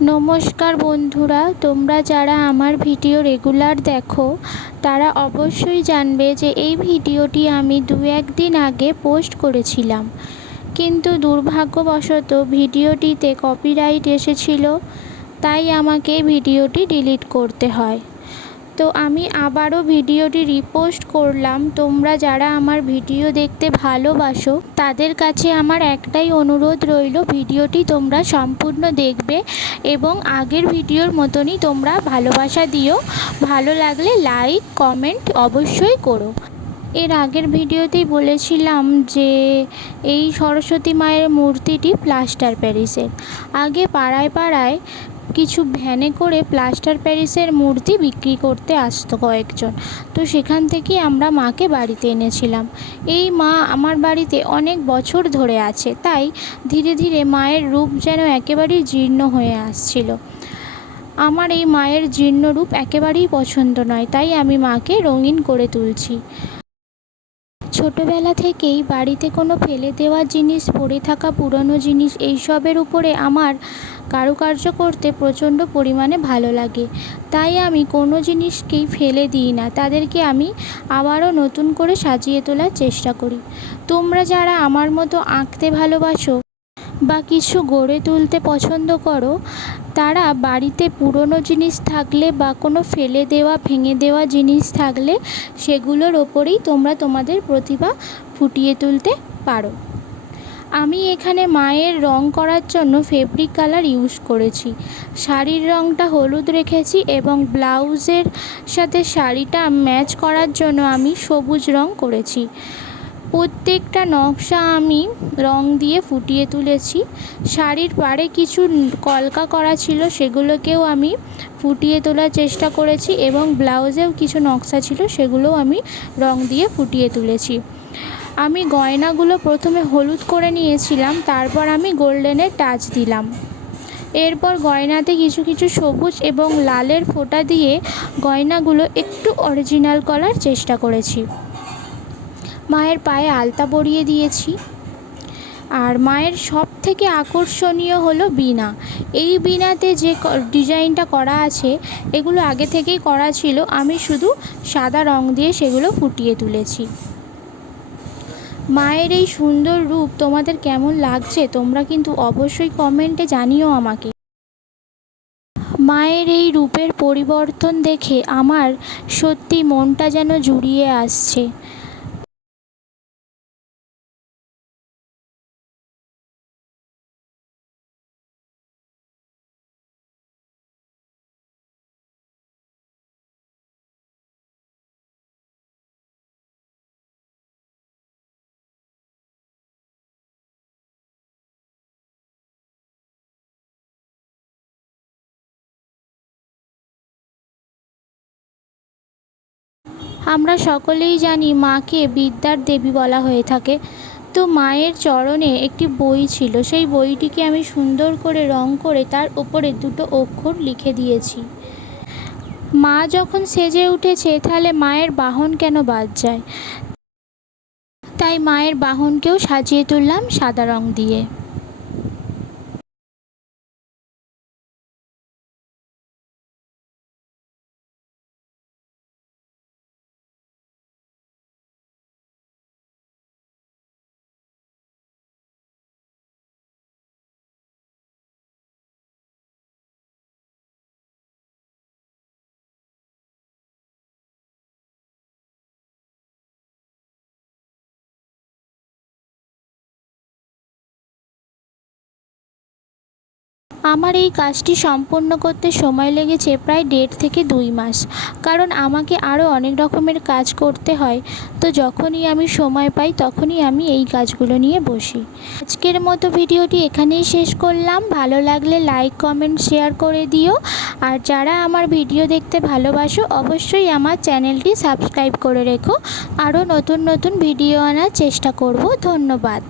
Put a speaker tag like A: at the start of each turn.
A: নমস্কার বন্ধুরা, তোমরা যারা আমার ভিডিও রেগুলার দেখো, তারা অবশ্যই জানবে যে এই ভিডিওটি আমি দু একদিন আগে পোস্ট করেছিলাম। কিন্তু দুর্ভাগ্যবশত ভিডিওটিতে কপিরাইট এসেছিল, তাই আমাকে ভিডিওটি ডিলিট করতে হয়। তো আমি আবারও ভিডিওটি রিপোস্ট করলাম। তোমরা যারা আমার ভিডিও দেখতে ভালোবাসো, তাদের কাছে আমার একটাই অনুরোধ রইল, ভিডিওটি তোমরা সম্পূর্ণ দেখবে এবং আগের ভিডিওর মতনই তোমরা ভালোবাসা দিও। ভালো লাগলে লাইক কমেন্ট অবশ্যই করো। এর আগের ভিডিওতেই বলেছিলাম যে, এই সরস্বতী মায়ের মূর্তিটি প্লাস্টার প্যারিসের। আগে পাড়ায় পাড়ায় কিছু ভ্যানে করে প্লাস্টার প্যারিসের মূর্তি বিক্রি করতে আসতো কয়েকজন। তো সেখান থেকে আমরা মাকে বাড়িতে এনেছিলাম। এই মা আমার বাড়িতে অনেক বছর ধরে আছে, তাই ধীরে ধীরে মায়ের রূপ যেন একেবারেই জীর্ণ হয়ে আসছিল। আমার এই মায়ের জীর্ণ রূপ একেবারেই পছন্দ নয়, তাই আমি মাকে রঙিন করে তুলছি। ছোটোবেলা থেকেই বাড়িতে কোনো ফেলে দেওয়া জিনিস, পড়ে থাকা পুরনো জিনিস, এইসবের উপরে আমার কারুকার্য করতে প্রচণ্ড পরিমাণে ভালো লাগে। তাই আমি কোনো জিনিসকেই ফেলে দিই না, তাদেরকে আমি আবারও নতুন করে সাজিয়ে তোলার চেষ্টা করি। তোমরা যারা আমার মতো আঁকতে ভালোবাসো বা কিছু গড়ে তুলতে পছন্দ করো, তারা বাড়িতে পুরনো জিনিস থাকলে বা কোনো ফেলে দেওয়া, ভেঙে দেওয়া জিনিস থাকলে সেগুলোর ওপরেই তোমরা তোমাদের প্রতিভা ফুটিয়ে তুলতে পারো। আমি এখানে মায়ের রং করার জন্য ফেব্রিক কালার ইউজ করেছি। শাড়ির রংটা হলুদ রেখেছি এবং ব্লাউজের সাথে শাড়িটা ম্যাচ করার জন্য আমি সবুজ রং করেছি। প্রত্যেকটা নকশা আমি রং দিয়ে ফুটিয়ে তুলেছি। শাড়ির পাড়ে কিছু কলকা করা ছিল, সেগুলোকেও আমি ফুটিয়ে তোলার চেষ্টা করেছি এবং ব্লাউজেও কিছু নকশা ছিল, সেগুলোও আমি রং দিয়ে ফুটিয়ে তুলেছি। আমি গয়নাগুলো প্রথমে হলুদ করে নিয়েছিলাম, তারপর আমি গোল্ডেনের টাচ দিলাম। এরপর গয়নাতে কিছু কিছু সবুজ এবং লালের ফোঁটা দিয়ে গয়নাগুলো একটু অরিজিনাল করার চেষ্টা করেছি। মায়ের পায়ে আলতা পরিয়ে দিয়েছি। আর মায়ের সব থেকে আকর্ষণীয় হলো বীণা। এই বীণাতে যে ডিজাইনটা করা আছে, এগুলো আগে থেকেই করা ছিল। আমি শুধু সাদা রং দিয়ে সেগুলো ফুটিয়ে তুলেছি। মায়ের এই সুন্দর রূপ তোমাদের কেমন লাগছে, তোমরা কিন্তু অবশ্যই কমেন্টে জানিও আমাকে। মায়ের এই রূপের পরিবর্তন দেখে আমার সত্যি মনটা যেন জুড়িয়ে আসছে। আমরা সকলেই জানি মাকে বিদ্যার দেবী বলা হয়ে থাকে। তো মায়ের চরণে একটি বই ছিল। সেই বইটিকে আমি সুন্দর করে রং করে তার উপরে দুটো অক্ষর লিখে দিয়েছি। মা যখন সেজে উঠেছে, তাহলে মায়ের বাহন কেন বাদ যায়? তাই মায়ের বাহনকেও সাজিয়ে তুললাম সাদা রং দিয়ে। আমার এই কাজটি সম্পূর্ণ করতে সময় লেগেছে প্রায় দেড় থেকে দুই মাস। কারণ আমাকে আরও অনেক রকমের কাজ করতে হয়। তো যখনই আমি সময় পাই, তখনই আমি এই কাজগুলো নিয়ে বসি। আজকের মতো ভিডিওটি এখানেই শেষ করলাম। ভালো লাগলে লাইক, কমেন্ট, শেয়ার করে দিও। আর যারা আমার ভিডিও দেখতে ভালোবাসো, অবশ্যই আমার চ্যানেলটি সাবস্ক্রাইব করে রেখো। আরও নতুন নতুন ভিডিও আনার চেষ্টা করব। ধন্যবাদ।